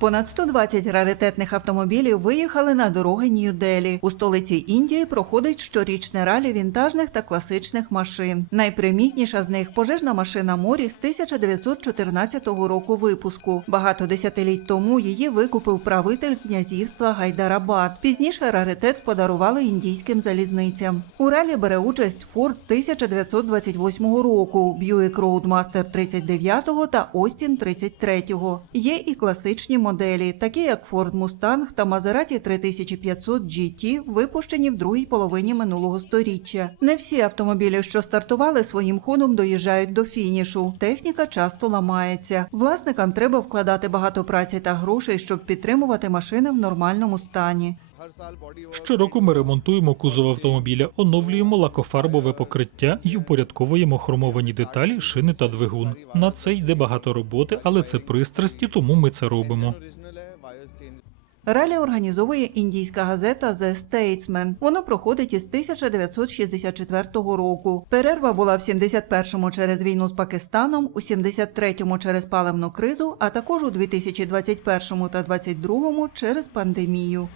Понад 120 раритетних автомобілів виїхали на дороги Нью-Делі. У столиці Індії проходить щорічне ралі вінтажних та класичних машин. Найпримітніша з них пожежна машина Морі з 1914 року випуску. Багато десятиліть тому її викупив правитель князівства Гайдарабад. Пізніше раритет подарували індійським залізницям. У ралі бере участь Форд 1928 року, Б'юік Роудмастер 39 та Остін 33. Є і класичні моделі, такі як Ford Mustang та Maserati 3500 GT, випущені в другій половині минулого сторіччя. Не всі автомобілі, що стартували своїм ходом, доїжджають до фінішу. Техніка часто ламається. Власникам треба вкладати багато праці та грошей, щоб підтримувати машини в нормальному стані. Щороку ми ремонтуємо кузов автомобіля, оновлюємо лакофарбове покриття і упорядковуємо хромовані деталі, шини та двигун. На це йде багато роботи, але це пристрасті, тому ми це робимо. Ралі організовує індійська газета The Statesman. Воно проходить із 1964 року. Перерва була в 71-му через війну з Пакистаном, у 73-му через паливну кризу, а також у 2021 та 2022 через пандемію.